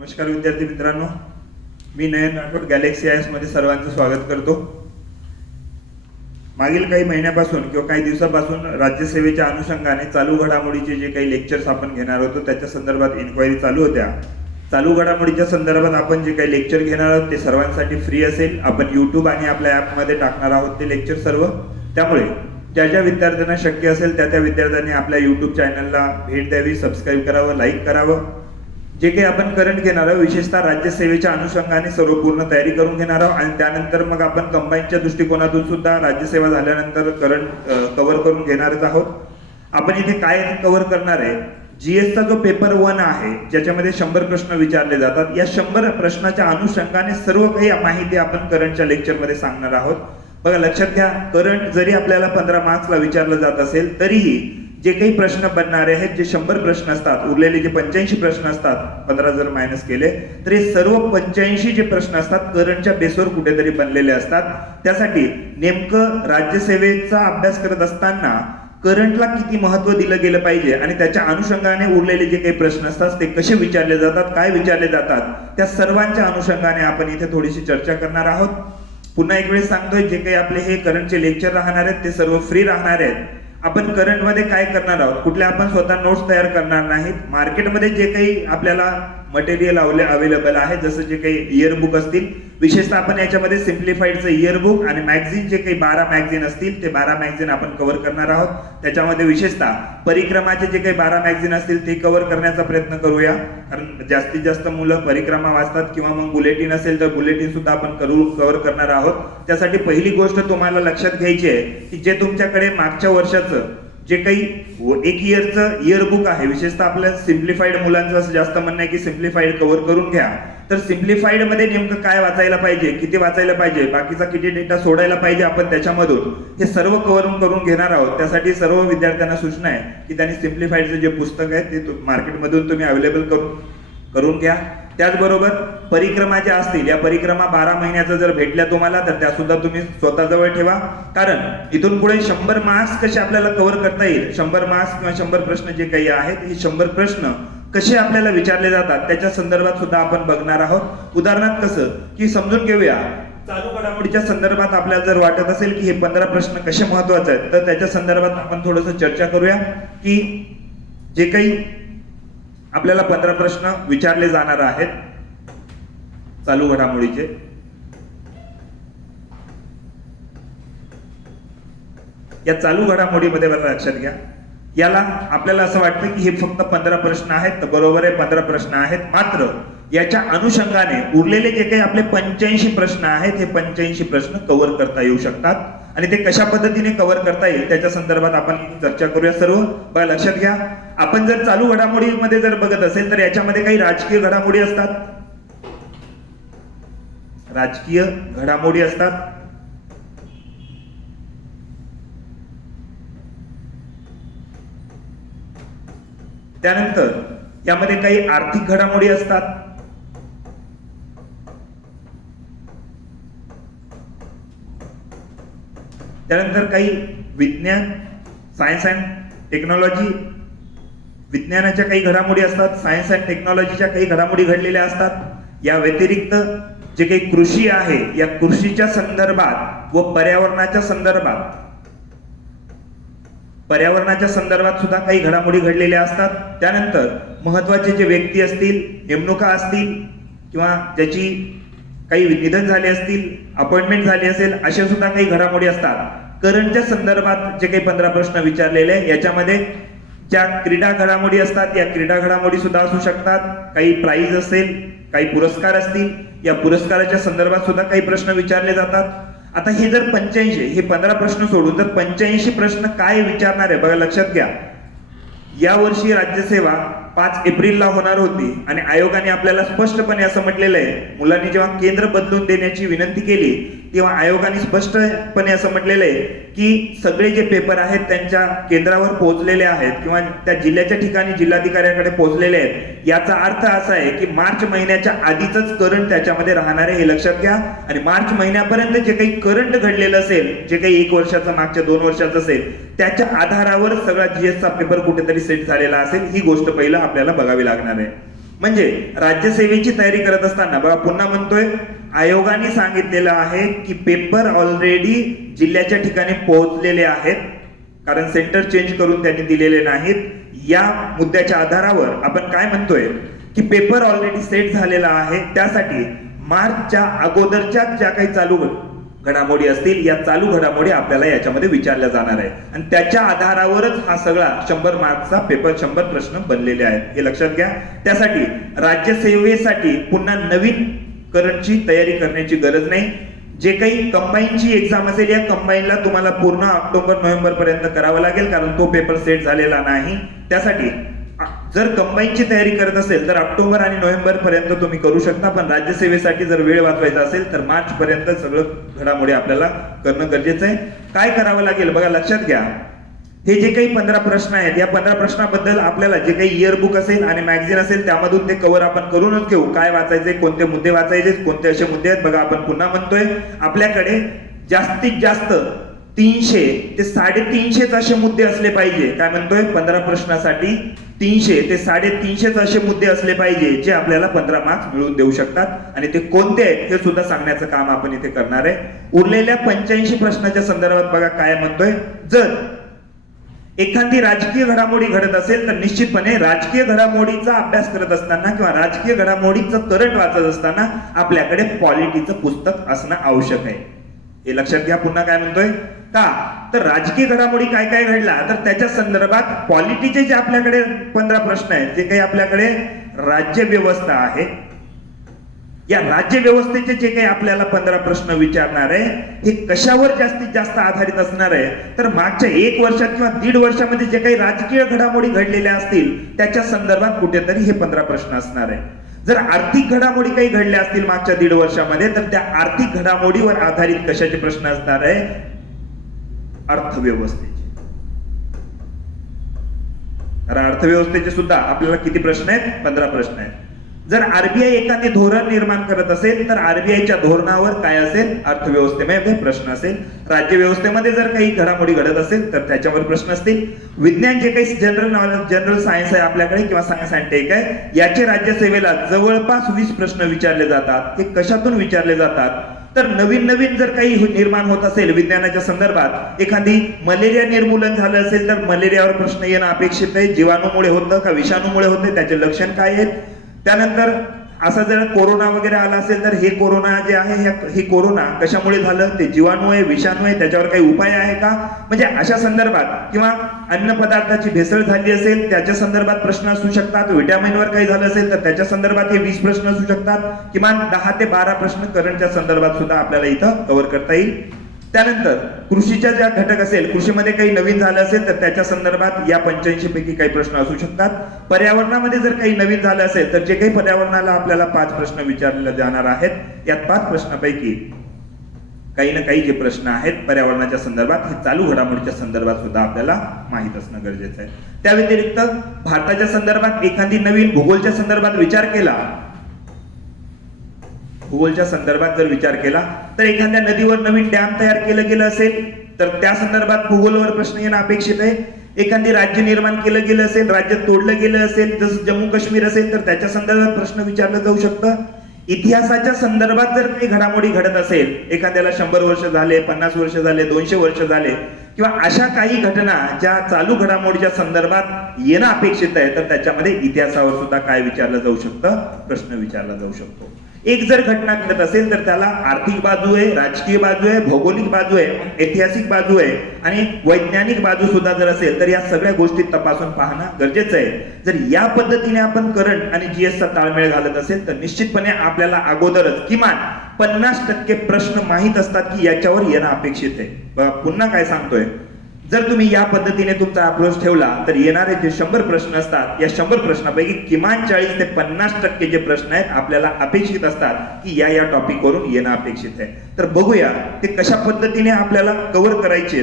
नमस्कार विद्यार्थी मित्रांनो, मी नयन राठोड गॅलेक्सी आयएस मध्ये सर्वांचं स्वागत करतो। मागील काही महिन्यापासून किंवा काही दिवसापासून राज्यसेवेच्या अनुषंगाने चालू घडामोडीचे जे काही लेक्चर्स आपण घेणार होतो त्याच्या संदर्भात इन्क्वायरी चालू होत्या। चालू घडामोडीच्या संदर्भात आपण जे काही लेक्चर घेणार आहोत ते सर्वांसाठी फ्री असेल। आपण YouTube आणि आपल्या ॲप मध्ये टाकणार आहोत ते लेक्चर सर्व। त्यामुळे ज्या विद्यार्थ्यांना शक्य असेल त्या विद्यार्थ्यांनी आपल्या YouTube चॅनलला भेट द्यावी, सबस्क्राइब करावं, लाईक करावं। जे काही आपण करंट घेणार आहोत विशेषतः राज्यसेवेच्या अनुषंगाने सर्व पूर्ण तयारी करून घेणार आहोत आणि त्यानंतर मग आपण कंबाईनच्या दृष्टिकोनातून सुद्धा राज्यसेवा झाल्यानंतर करंट कव्हर करून घेणारच आहोत। आपण इथे काय कव्हर करणार आहे, जीएसचा जो पेपर 1 आहे ज्याच्यामध्ये 100 प्रश्न विचारले जातात, या 100 प्रश्नाच्या अनुषंगाने सर्व काही माहिती आपण करंटच्या लेक्चरमध्ये सांगणार आहोत। बघा, लक्षात घ्या, करंट जरी आपल्याला 15 मार्क्सला विचारलं जात असेल तरीही जे काही प्रश्न बनणारे आहेत, जे 100 प्रश्न असतात, उरलेले जे 85 प्रश्न असतात, 15 जर मायनस केले तर हे सर्व 85 जे प्रश्न असतात करंटच्या बेसवर कुठेतरी बनलेले असतात। त्यासाठी नेमकं राज्यसेवेचा अभ्यास करत असताना करंटला किती महत्त्व दिलं गेलं पाहिजे आणि त्याच्या अनुषंगाने उरलेले जे काही प्रश्न असतात ते कसे विचारले जातात, काय विचारले जातात, त्या सर्वांच्या अनुषंगाने आपण इथे थोडीशी चर्चा करणार आहोत। पुन्हा एक वेळेस सांगतोय, जे काही आपले हे करंटचे लेक्चर राहणार आहेत ते सर्व फ्री राहणार आहेत। आपण करंट मध्ये काय करणार आहोत, कुठल्या आपण स्वतः नोट्स तयार करणार नाहीत। मार्केटमध्ये जे काही आपल्याला मटेरियल अवेलेबल आहे, जसं जे काही इयर बुक असतील, विशेषतः आपण याच्यामध्ये सिम्प्लिफाईडचं इयर बुक आणि मॅगझिन जे काही 12 मॅगझिन असतील ते 12 मॅगझिन आपण कव्हर करणार आहोत। त्याच्यामध्ये विशेषतः परिक्रमाचे जे काही 12 मॅगझिन असतील ते कव्हर करण्याचा प्रयत्न करूया, कारण जास्तीत जास्त मुलं परिक्रमा वाचतात किंवा मग बुलेटिन असेल तर बुलेटिन सुद्धा आपण कव्हर करणार आहोत। त्यासाठी पहिली गोष्ट तुम्हाला लक्षात घ्यायची आहे की जे तुमच्याकडे मागच्या वर्षाचं जे काही एक इयरचं इयर बुक आहे, विशेषतः आपल्या सिम्प्लिफाईड मुलांचं असं जास्त म्हणणं आहे की सिम्प्लिफाईड कव्हर करून घ्या। तर सिम्प्लिफाईड मध्ये नेमकं काय वाचायला पाहिजे, किती वाचायला पाहिजे, बाकीचा किती डेटा सोडायला पाहिजे आपण त्याच्यामधून, हे सर्व करून घेणार आहोत। त्यासाठी सर्व विद्यार्थ्यांना सूचना आहे की त्यांनी सिम्प्लिफाईडचं जे पुस्तक आहे ते मार्केटमधून तुम्ही अवेलेबल करून घ्या। त्याचबरोबर परिक्रमा ज्या असतील, या परिक्रमा 12 महिन्याचं जर भेटल्या तुम्हाला तर त्या सुद्धा तुम्ही स्वतःजवळ ठेवा, कारण इथून पुढे 100 मार्क्स कसे आपल्याला कव्हर करता येईल, 100 मार्क्स किंवा 100 प्रश्न जे काही आहेत हे 100 प्रश्न कसे आपल्याला विचारले जातात त्याच्या संदर्भात सुद्धा आपण बघणार आहोत। उदाहरणार्थ कसं की समजून घेऊया, चालू घडामोडीच्या संदर्भात आपल्याला जर वाटत असेल की हे 15 प्रश्न कसे महत्वाचे आहेत तर त्याच्या संदर्भात आपण थोडंसं चर्चा करूया की जे काही आपल्याला 15 प्रश्न विचारले जाणार आहेत चालू घडामोडीचे। या चालू घडामोडीमध्ये बघा, लक्षात घ्या, याला आपल्याला असं वाटतं की हे फक्त 15 प्रश्न आहेत, तर बरोबर आहे, 15 प्रश्न आहेत। मात्र याच्या अनुषंगाने उरलेले जे काही आपले 85 प्रश्न आहेत हे 85 प्रश्न कव्हर करता येऊ शकतात आणि ते कशा पद्धतीने कव्हर करता येईल त्याच्या संदर्भात आपण चर्चा करूया सर्व। बघा, लक्षात घ्या, आपण जर चालू घडामोडीमध्ये जर बघत असेल तर याच्यामध्ये काही राजकीय घडामोडी असतात, राजकीय घडामोडी असतात, त्यानंतर यामध्ये काही आर्थिक घडामोडी असतात, त्यानंतर काही विज्ञान, सायन्स अँड टेक्नॉलॉजी, विज्ञानाच्या काही घडामोडी असतात, सायन्स अँड टेक्नॉलॉजीच्या काही घडामोडी घडलेल्या असतात। या व्यतिरिक्त जे काही कृषी आहे, या कृषीच्या संदर्भात व पर्यावरणाच्या संदर्भात सुद्धा काही घडामोडी घडलेल्या असतात। त्यानंतर महत्वाचे जे व्यक्ती असतील, नेमणुका असतील किंवा ज्याची काही निधन झाले असतील, अपॉइंटमेंट झाली असेल, अशा सुद्धा काही घडामोडी असतात। करंटच्या संदर्भात जे काही 15 प्रश्न विचारलेले याच्यामध्ये ज्या क्रीडा घडामोडी असतात या क्रीडा घडामोडी सुद्धा असू शकतात, काही प्राइज असेल, काही पुरस्कार असतील, या पुरस्काराच्या संदर्भात सुद्धा काही प्रश्न विचारले जातात। आता हे जर 85, हे 15 प्रश्न सोडून जर 85 प्रश्न काय विचारणार आहे, बघा, लक्षात घ्या, या वर्षी राज्यसेवा 5 एप्रिलला होणार होती आणि आयोगाने आपल्याला स्पष्टपणे असं म्हटलेलं आहे, मुलांनी जेव्हा केंद्र बदलून देण्याची विनंती केली तेव्हा आयोगाने स्पष्टपणे असं म्हटलेलं आहे की सगळे जे पेपर आहेत त्यांच्या केंद्रावर पोहोचलेले आहेत किंवा त्या जिल्ह्याच्या ठिकाणी जिल्हाधिकाऱ्याकडे पोहोचलेले आहेत। याचा अर्थ असा आहे की मार्च महिन्याच्या आधीच करंट त्याच्यामध्ये राहणार आहे, हे लक्षात घ्या। आणि मार्च महिन्यापर्यंत जे काही करंट घडलेलं असेल, जे काही 1 वर्षाचं, मागच्या 2 वर्षाचं असेल, त्याच्या आधारावर सगळा जीएसचा पेपर कुठेतरी सेट झालेला असेल, ही गोष्ट पहिला आपल्याला बघावी लागणार आहे। म्हणजे राज्यसेवेची तयारी करत असताना बघा पुन्हा म्हणतोय, आयोगाने सांगितलेलं आहे की पेपर ऑलरेडी जिल्ह्याच्या ठिकाणी पोहोचलेले आहेत, कारण सेंटर चेंज करून त्यांनी दिलेले नाहीत. या मुद्द्याच्या आधारावर आपण काय म्हणतोय की पेपर ऑलरेडी सेट झालेला आहे. त्यासाठी मार्चच्या अगोदरच्या ज्या काही चालू घडामोडी असतील, या चालू घडामोडी आपल्याला याच्यामध्ये विचारल्या जाणार आहे आणि त्याच्या आधारावरच हा सगळा 100 मार्कचा पेपर 100 प्रश्न बनलेले आहेत, हे लक्षात घ्या. त्यासाठी राज्यसेवेसाठी पुन्हा नवीन करंटची तयारी करण्याची गरज नाही. जे काही कंबाईनची एक्झाम असेल, या कंबाईनला तुम्हाला पूर्ण ऑक्टोबर नोव्हेंबर पर्यंत करावं लागेल, कारण तो पेपर सेट झालेला नाही. त्यासाठी जर कंबाईनची तयारी करत असेल तर ऑक्टोबर आणि नोव्हेंबर पर्यंत तुम्ही करू शकता, पण राज्यसेवेसाठी जर वेळ वाचवायचा असेल तर मार्च पर्यंत सगळं घडामोडी आपल्याला करणं गरजेचं आहे. काय करावं लागेल बघा, लक्षात घ्या. हे जे काही 15 प्रश्न आहेत, या 15 प्रश्नाबद्दल आपल्याला जे काही इयरबुक असेल आणि मॅगझिन असेल त्यामधून ते कव्हर आपण करूनच घेऊ. काय वाचायचे, कोणते मुद्दे वाचायचे, कोणते असे मुद्दे आहेत. बघा आपण पुन्हा म्हणतोय, आपल्याकडे जास्तीत जास्त 300 ते 350 असे मुद्दे असले पाहिजे. काय म्हणतोय, 15 प्रश्नासाठी 300 ते 350 असे मुद्दे असले पाहिजे जे आपल्याला 15 मार्क्स मिळवून देऊ शकतात. आणि ते कोणते आहेत हे सुद्धा सांगण्याचं काम आपण इथे करणार आहे. उरलेल्या 85 प्रश्नाच्या संदर्भात बघा काय म्हणतोय, जर एखादी राजकीय घडामोडी घडत असेल तर निश्चितपणे राजकीय घडामोडीचा अभ्यास करत असताना किंवा राजकीय घडामोडीचं करंट वाचत असताना आपल्याकडे पॉलिटीचं पुस्तक असणं आवश्यक आहे. हे लक्षात घ्या. पुन्हा काय म्हणतोय, का तर राजकीय घडामोडी काय काय घडला तर त्याच्या संदर्भात पॉलिटीचे जे आपल्याकडे 15 प्रश्न आहेत, जे काही आपल्याकडे राज्य व्यवस्था आहे, या राज्य व्यवस्थेचे जे काही आपल्याला 15 प्रश्न विचारणार आहे, हे कशावर जास्तीत जास्त आधारित असणार आहे तर मागच्या 1 वर्षात किंवा 1.5 वर्षामध्ये जे काही राजकीय घडामोडी घडलेल्या असतील त्याच्या संदर्भात कुठेतरी हे 15 प्रश्न असणार आहे. जर आर्थिक घडामोडी काही घडल्या असतील मागच्या 1.5 वर्षामध्ये तर त्या आर्थिक घडामोडीवर आधारित कशाचे प्रश्न असणार आहे, अर्थव्यवस्थेचे. अर्थव्यवस्थेचे सुद्धा आपल्याला किती प्रश्न आहेत, 15 प्रश्न आहेत. जर आरबीआय एखादे धोरण निर्माण करत असेल तर आरबीआयच्या धोरणावर काय असेल, अर्थव्यवस्थेमध्ये प्रश्न असेल. राज्य व्यवस्थेमध्ये जर काही घडामोडी घडत असेल तर त्याच्यावर प्रश्न असतील. विज्ञान जे काही जनरल नॉलेज, जनरल सायन्स आहे आपल्याकडे किंवा सायन्स अँड टेक आहे, याचे राज्यसेवेला जवळपास 20 प्रश्न विचारले जातात. ते कशातून विचारले जातात तर नवीन जर काही निर्माण होत असेल विज्ञानाच्या संदर्भात, एखादी मलेरिया निर्मूलन झालं असेल तर मलेरियावर प्रश्न येणं अपेक्षित आहे. जीवाणूमुळे होतं का विषाणूमुळे होते, त्याचे लक्षण काय आहेत. त्यानंतर असं जर कोरोना वगैरे आला असेल तर हे कोरोना जे आहे, हे कोरोना कशामुळे झालं, ते जीवाणू आहे, विषाणू आहे, त्याच्यावर काही उपाय आहे का, म्हणजे अशा संदर्भात. किंवा अन्न पदार्थाची भेसळ झाली असेल त्याच्या संदर्भात प्रश्न असू शकतात. व्हिटॅमिनवर काही झालं असेल तर त्याच्या संदर्भात हे 20 प्रश्न असू शकतात. किमान 10 ते 12 प्रश्न करंटच्या संदर्भात सुद्धा आपल्याला इथं कव्हर करता येईल. त्यानंतर कृषीच्या ज्या घटक असेल, कृषीमध्ये काही नवीन झालं असेल तर त्याच्या संदर्भात या 85 पैकी काही प्रश्न असू शकतात. पर्यावरणामध्ये जर काही नवीन झालं असेल तर जे काही पर्यावरणाला आपल्याला 5 प्रश्न विचारले जाणार आहेत, यात 5 प्रश्नापैकी काही ना काही जे प्रश्न आहेत पर्यावरणाच्या संदर्भात, हे चालू घडामोडीच्या संदर्भात सुद्धा आपल्याला माहित असणं गरजेचं आहे. त्या व्यतिरिक्त भारताच्या संदर्भात एखादी नवीन भूगोलच्या संदर्भात विचार केला, भूगोलच्या संदर्भात जर विचार केला तर एखाद्या नदीवर नवीन डॅम तयार केलं गेलं असेल तर त्या संदर्भात भूगोलवर प्रश्न येणं अपेक्षित आहे. एखादी राज्य निर्माण केलं गेलं असेल, राज्य तोडलं गेलं असेल, जसं जम्मू काश्मीर असेल तर त्याच्या संदर्भात प्रश्न विचारलं जाऊ शकतं. इतिहासाच्या संदर्भात जर काही घडामोडी घडत असेल, एखाद्याला 100 वर्ष झाले, 50 वर्ष झाले, 200 वर्ष झाले, किंवा अशा काही घटना ज्या चालू घडामोडीच्या संदर्भात येणं अपेक्षित आहे तर त्याच्यामध्ये इतिहासावर सुद्धा काय विचारलं जाऊ शकतं, प्रश्न विचारला जाऊ शकतो. एक जर घटना घडत असेल तर त्याला आर्थिक बाजू आहे, राजकीय बाजू आहे, भौगोलिक बाजू आहे, ऐतिहासिक बाजू आहे आणि वैज्ञानिक बाजू सुद्धा जर असेल तर या सगळ्या गोष्टी तपासून पाहणं गरजेचं आहे. जर या पद्धतीने आपण करंट आणि जीएसचा ताळमेळ घालत असेल तर निश्चितपणे आपल्याला अगोदरच किमान 50% प्रश्न माहित असतात की याच्यावर येणं अपेक्षित आहे. बघा पुन्हा काय सांगतोय, जर तुम्ही या पद्धतीने तुमचा अप्रोच ठेवला तर येणारे जे 100 प्रश्न असतात, या 100 प्रश्नापैकी किमान 40 ते 50% जे प्रश्न आहेत आपल्याला अपेक्षित असतात की या टॉपिक वरून येणं अपेक्षित आहे. तर बघूया ते कशा पद्धतीने आपल्याला कव्हर करायचे.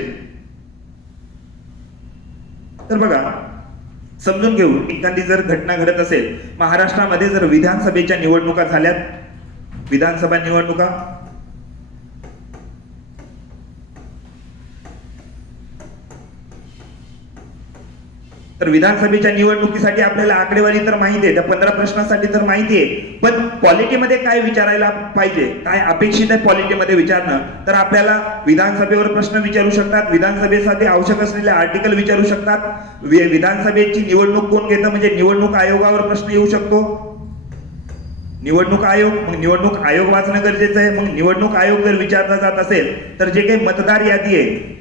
तर बघा समजून घेऊ, एखादी जर घटना घडत असेल, महाराष्ट्रामध्ये जर विधानसभेच्या निवडणुका झाल्यात, विधानसभा निवडणुका, तर विधानसभेच्या निवडणुकीसाठी आपल्याला आकडेवारी तर माहिती आहे, त्या 15 प्रश्नासाठी तर माहिती आहे, पण पॉलिटीमध्ये काय विचारायला पाहिजे, काय अपेक्षित आहे पॉलिटीमध्ये विचारणं, तर आपल्याला विधानसभेवर प्रश्न विचारू शकतात, विधानसभेसाठी आवश्यक असलेले आर्टिकल विचारू शकतात, विधानसभेची निवडणूक कोण घेतं म्हणजे निवडणूक आयोगावर प्रश्न येऊ शकतो, निवडणूक आयोग, मग निवडणूक आयोग वाचणं गरजेचं आहे. मग निवडणूक आयोग जर विचारला जात असेल तर जे काही मतदार यादी आहे,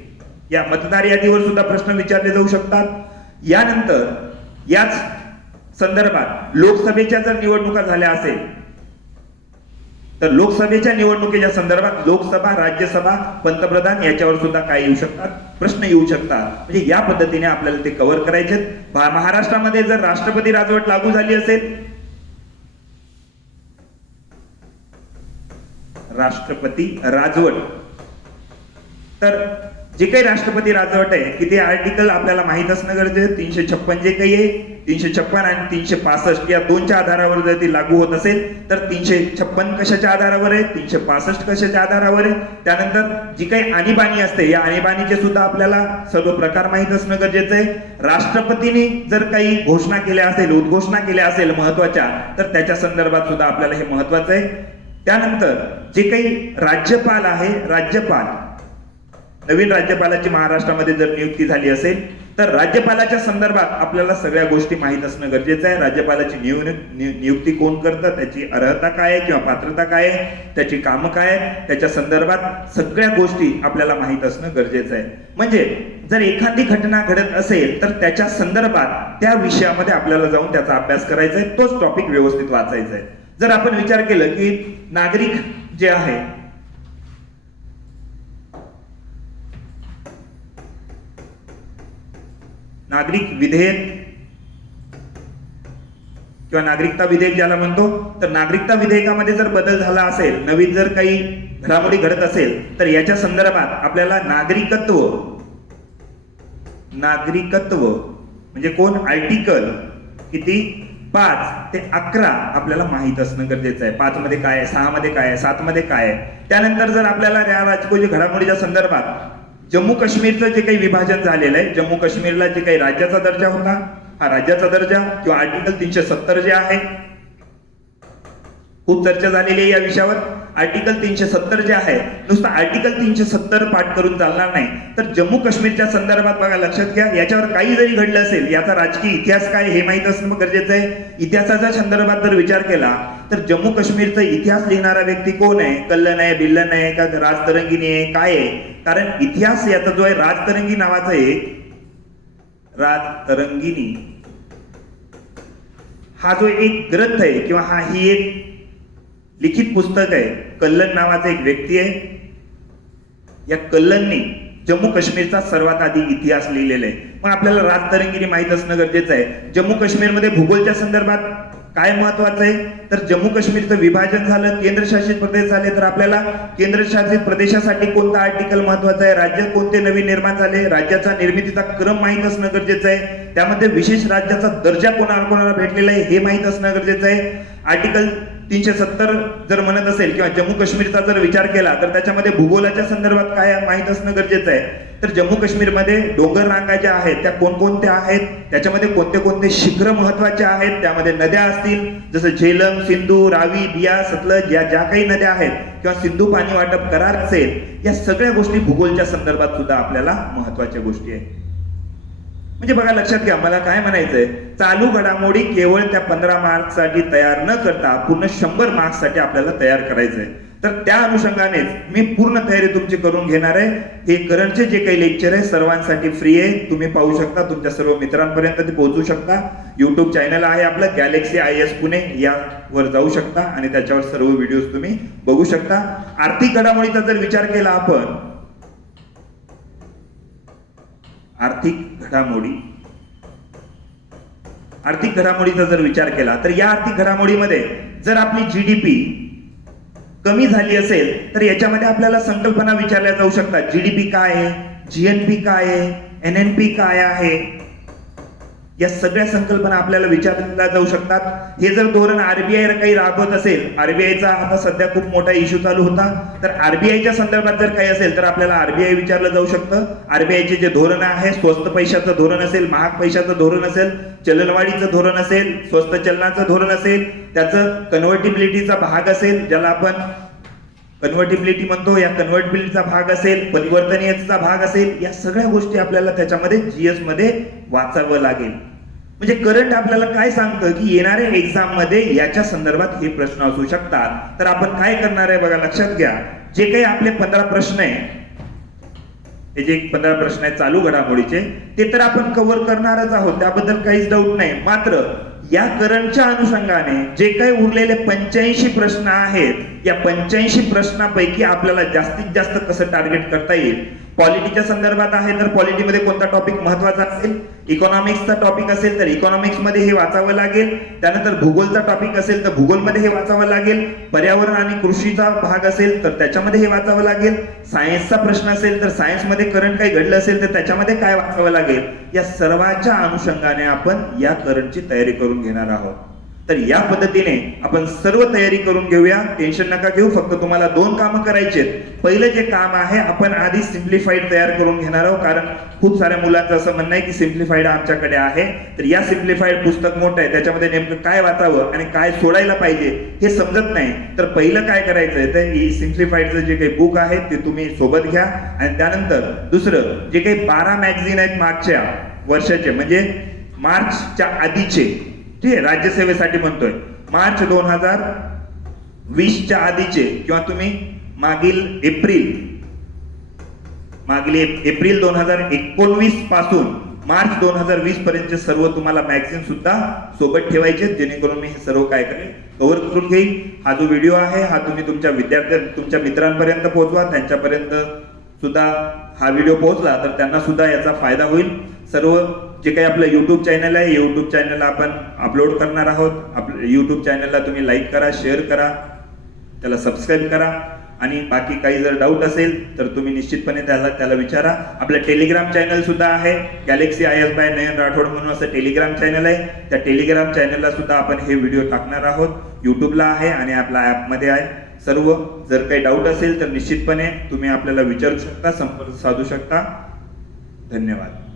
या मतदार यादीवर सुद्धा प्रश्न विचारले जाऊ शकतात. यानंतर याच संदर्भात लोकसभेच्या जर निवडणुका झाल्या असेल तर लोकसभेच्या निवडणुकीच्या संदर्भात लोकसभा, राज्यसभा, पंतप्रधान याच्यावर सुद्धा काय येऊ शकतात, प्रश्न येऊ शकतात. म्हणजे या पद्धतीने आपल्याला ते कव्हर करायचे. महाराष्ट्रामध्ये जर राष्ट्रपती राजवट लागू झाली असेल, राष्ट्रपती राजवट, तर जे काही राष्ट्रपती राजवट आहे की ते आर्टिकल आपल्याला माहित असणं गरजेचं. 356 जे काही आहे, 356 आणि 365 या दोनच्या आधारावर जर ती लागू होत असेल तर 356 कशाच्या आधारावर आहे, 365 कशाच्या आधारावर आहे. त्यानंतर जी काही आणीबाणी असते या आणीबाणीचे सुद्धा आपल्याला सर्व प्रकार माहित असणं गरजेचं आहे. राष्ट्रपतींनी जर काही घोषणा केल्या असेल, उद्घोषणा केल्या असेल महत्वाच्या, तर त्याच्या संदर्भात सुद्धा आपल्याला हे महत्वाचं आहे. त्यानंतर जे काही राज्यपाल आहे, राज्यपाल, नवीन राज्यपालाची महाराष्ट्रामध्ये जर नियुक्ती झाली असेल तर राज्यपालाच्या संदर्भात आपल्याला सगळ्या गोष्टी माहित असणं गरजेचं आहे. राज्यपालाची नियुक्ती कोण करतं, त्याची अर्हता काय आहे किंवा पात्रता काय आहे, त्याची कामं काय आहेत, त्याच्या संदर्भात सगळ्या गोष्टी आपल्याला माहित असणं गरजेचं आहे. म्हणजे जर एखादी घटना घडत असेल तर त्याच्या संदर्भात त्या विषयामध्ये आपल्याला जाऊन त्याचा अभ्यास करायचा आहे, तोच टॉपिक व्यवस्थित वाचायचा आहे. जर आपण विचार केलं की नागरिक जे आहे, नागरिक विधेयक किंवा नागरिकता विधेयक ज्याला म्हणतो, तर नागरिकता विधेयकामध्ये जर बदल झाला असेल, नवीन जर काही घडामोडी घडत असेल तर याच्या संदर्भात आपल्याला नागरिकत्व म्हणजे कोण, आर्टिकल किती, 5 ते 11 आपल्याला माहित असणं गरजेचं आहे. 5 मध्ये काय आहे, 6 मध्ये काय आहे, 7 मध्ये काय आहे. त्यानंतर जर आपल्याला या राजकीय घडामोडीच्या संदर्भात जम्मू काश्मीरचं जे काही विभाजन झालेलं आहे, जम्मू काश्मीरला जे काही राज्याचा दर्जा होता, हा राज्याचा दर्जा किंवा आर्टिकल 370 जे आहे, खूप चर्चा झालेली आहे या विषयावर. आर्टिकल 370 जे आहे, नुसतं आर्टिकल 370 पाठ करून चालणार नाही, तर जम्मू काश्मीरच्या संदर्भात बघा, लक्षात घ्या, याच्यावर काही जरी घडलं असेल, याचा राजकीय इतिहास काय हे माहित असणं गरजेचं आहे. इतिहासाच्या संदर्भात जर विचार केला तर जम्मू काश्मीरचा इतिहास लिहिणारा व्यक्ती कोण आहे, कल्लन आहे, बिल्लन आहे का राजतरंगिणी आहे, काय आहे. कारण इतिहास याचा जो आहे, राजतरंगी नावाचा एक, राजतरंगिणी हा जो एक ग्रंथ आहे किंवा ही एक लिखित पुस्तक आहे, कल्लन नावाचा एक व्यक्ती आहे. या कल्लनने जम्मू काश्मीरचा सर्वात आधी इतिहास लिहिलेला आहे. मग आपल्याला राजतरंगिणी माहित असणं गरजेचं आहे. जम्मू काश्मीरमध्ये भूगोलच्या संदर्भात काय महत्वाचं आहे, तर जम्मू काश्मीरचं विभाजन झालं, केंद्रशासित प्रदेश झाले, तर आपल्याला केंद्रशासित प्रदेशासाठी कोणता आर्टिकल महत्वाचा आहे, राज्य कोणते नवीन निर्माण झाले, राज्याचा निर्मितीचा क्रम माहित असणं गरजेचं आहे. त्यामध्ये विशेष राज्याचा दर्जा कोणाला भेटलेला आहे हे माहित असणं गरजेचं आहे. आर्टिकल 370 जर म्हणत असेल किंवा जम्मू काश्मीरचा जर विचार केला तर त्याच्यामध्ये भूगोलाच्या संदर्भात काय माहित असणं गरजेचं आहे. तर जम्मू काश्मीरमध्ये डोंगर रांगा ज्या आहेत त्या कोणकोणत्या आहेत, त्याच्यामध्ये कोणते कोणते शिखर महत्वाचे आहेत, त्यामध्ये नद्या असतील जसं झेलम, सिंधू, रावी, बिया, सतलज या ज्या काही नद्या आहेत किंवा सिंधू पाणी वाटप करार असेल, या सगळ्या गोष्टी भूगोलच्या संदर्भात सुद्धा आपल्याला महत्वाच्या गोष्टी आहेत. म्हणजे बघा, लक्षात घ्या, मला काय म्हणायचंय, चालू घडामोडी केवळ त्या 15 मार्क्ससाठी तयार न करता पूर्ण 100 मार्क्ससाठी आपल्याला तयार करायचंय. तर त्या अनुषंगानेच मी पूर्ण तयारी तुमची करून घेणार आहे. हे करंटचे जे काही लेक्चर आहे सर्वांसाठी फ्री आहे, तुम्ही पाहू शकता, तुमच्या सर्व मित्रांपर्यंत ते पोहोचू शकता. युट्यूब चॅनल आहे आपलं गॅलेक्सी IAS पुणे, यावर जाऊ शकता आणि त्याच्यावर सर्व व्हिडिओज तुम्ही बघू शकता. आर्थिक घडामोडीचा जर विचार केला आपण, आर्थिक घडामोडीचा जर विचार केला तर या आर्थिक घडामोडीमध्ये जर आपली GDP कमी झाली असेल तर याच्यामध्ये आपल्याला संकल्पना विचारल्या जाऊ शकतात. GDP काय आहे, GNP काय आहे, NNP काय आहे, या सगळ्या संकल्पना आपल्याला विचारल्या जाऊ शकतात. हे जर धोरण आरबीआय काही राबवत असेल, आरबीआयचा आता सध्या खूप मोठा इश्यू चालू होता, तर आरबीआयच्या संदर्भात जर काही असेल तर आपल्याला आरबीआय विचारलं जाऊ शकतं. आरबीआयचे जे धोरण आहे, स्वस्त पैशाचं धोरण असेल, महाग पैशाचं धोरण असेल, चलनवाढीचं धोरण असेल, स्वस्त चलनाचं धोरण असेल, त्याचं कन्व्हर्टिबिलिटीचा भाग असेल, ज्याला आपण कन्व्हर्टिबिलिटी म्हणतो, या कन्व्हर्टिबिलिटीचा भाग असेल, परिवर्तनीयतेचा भाग असेल, या सगळ्या गोष्टी आपल्याला त्याच्यामध्ये जीएस मध्ये वाचावं लागेल. म्हणजे करंट आपल्याला काय सांगतं की येणाऱ्या एक्झाम मध्ये याच्या संदर्भात हे प्रश्न असू शकतात. तर आपण काय करणार आहे बघा, लक्षात घ्या. जे काही आपले 15 प्रश्न आहे, हे जे 15 प्रश्न आहेत चालू घडामोडीचे, ते तर आपण कव्हर करणारच आहोत, त्याबद्दल काहीच डाऊट नाही. मात्र या करंटच्या अनुषंगाने जे काही उरलेले 85 प्रश्न आहेत, या 85 प्रश्नापैकी आपल्याला जास्तीत जास्त कसं टार्गेट करता येईल. पॉलिटीच्या संदर्भात आहे तर पॉलिटीमध्ये कोणता टॉपिक महत्वाचा असेल, इकॉनॉमिक्सचा टॉपिक असेल तर इकॉनॉमिक्स मध्ये हे वाचावं लागेल, त्यानंतर भूगोलचा टॉपिक असेल तर भूगोलमध्ये हे वाचावं लागेल, पर्यावरण आणि कृषीचा भाग असेल तर त्याच्यामध्ये हे वाचावं लागेल, सायन्सचा प्रश्न असेल तर सायन्समध्ये करंट काही घडलं असेल तर त्याच्यामध्ये काय वाचावं लागेल. या सर्वांच्या अनुषंगाने आपण या करंटची तयारी करून घेणार आहोत. तर या पद्धतीने आपण सर्व तयारी करून घेऊया, टेन्शन नका घेऊ. फक्त तुम्हाला 2 कामं करायची आहेत. पहिलं जे काम आहे, आपण आधी सिम्प्लिफाईड तयार करून घेणार आहोत, कारण खूप साऱ्या मुलांचं असं म्हणणं आहे की सिम्प्लिफाईड आमच्याकडे आहे. तर या सिम्प्लिफाईड पुस्तक मोठं आहे, त्याच्यामध्ये नेमकं काय वाचावं आणि काय सोडायला पाहिजे हे समजत नाही. तर पहिलं काय करायचंय, तर ही सिम्प्लिफाईडचं जे काही बुक आहे ते तुम्ही सोबत घ्या. आणि त्यानंतर दुसरं, जे काही 12 मॅगझिन आहेत मागच्या वर्षाचे, म्हणजे मार्चच्या आधीचे, ठीक आहे, राज्यसेवेसाठी म्हणतोय, मार्च 2020च्या आधीचे, किंवा तुम्ही मागील एप्रिल 2019 पासून मार्च 2020 पर्यंतचे सर्व तुम्हाला मॅगझिन सुद्धा सोबत ठेवायचे, जेणेकरून मी हे सर्व काय करेल, कव्हर करून घेईल. हा जो व्हिडिओ आहे हा तुम्ही तुमच्या तुमच्या मित्रांपर्यंत पोहोचवा, त्यांच्यापर्यंत सुद्धा हा व्हिडिओ पोहोचला तर त्यांना सुद्धा याचा फायदा होईल. सर्व जे काही आपलं युट्यूब चॅनल आहे, युट्यूब चॅनलला आपण अपलोड करणार आहोत. आपल्या युट्यूब चॅनलला तुम्ही लाईक करा, शेअर करा, त्याला सबस्क्राईब करा. आणि बाकी काही जर डाऊट असेल तर तुम्ही निश्चितपणे त्याला विचारा. आपलं टेलिग्राम चॅनल सुद्धा आहे, गॅलेक्सी IAS बाय नयन राठोड म्हणून असं टेलिग्राम चॅनल आहे. त्या टेलिग्राम चॅनलला सुद्धा आपण हे व्हिडिओ टाकणार आहोत. युट्यूबला आहे आणि आपल्या ॲपमध्ये आहे. सर्व जर काही डाऊट असेल तर निश्चितपणे तुम्ही आपल्याला विचारू शकता, संपर्क साधू शकता. धन्यवाद.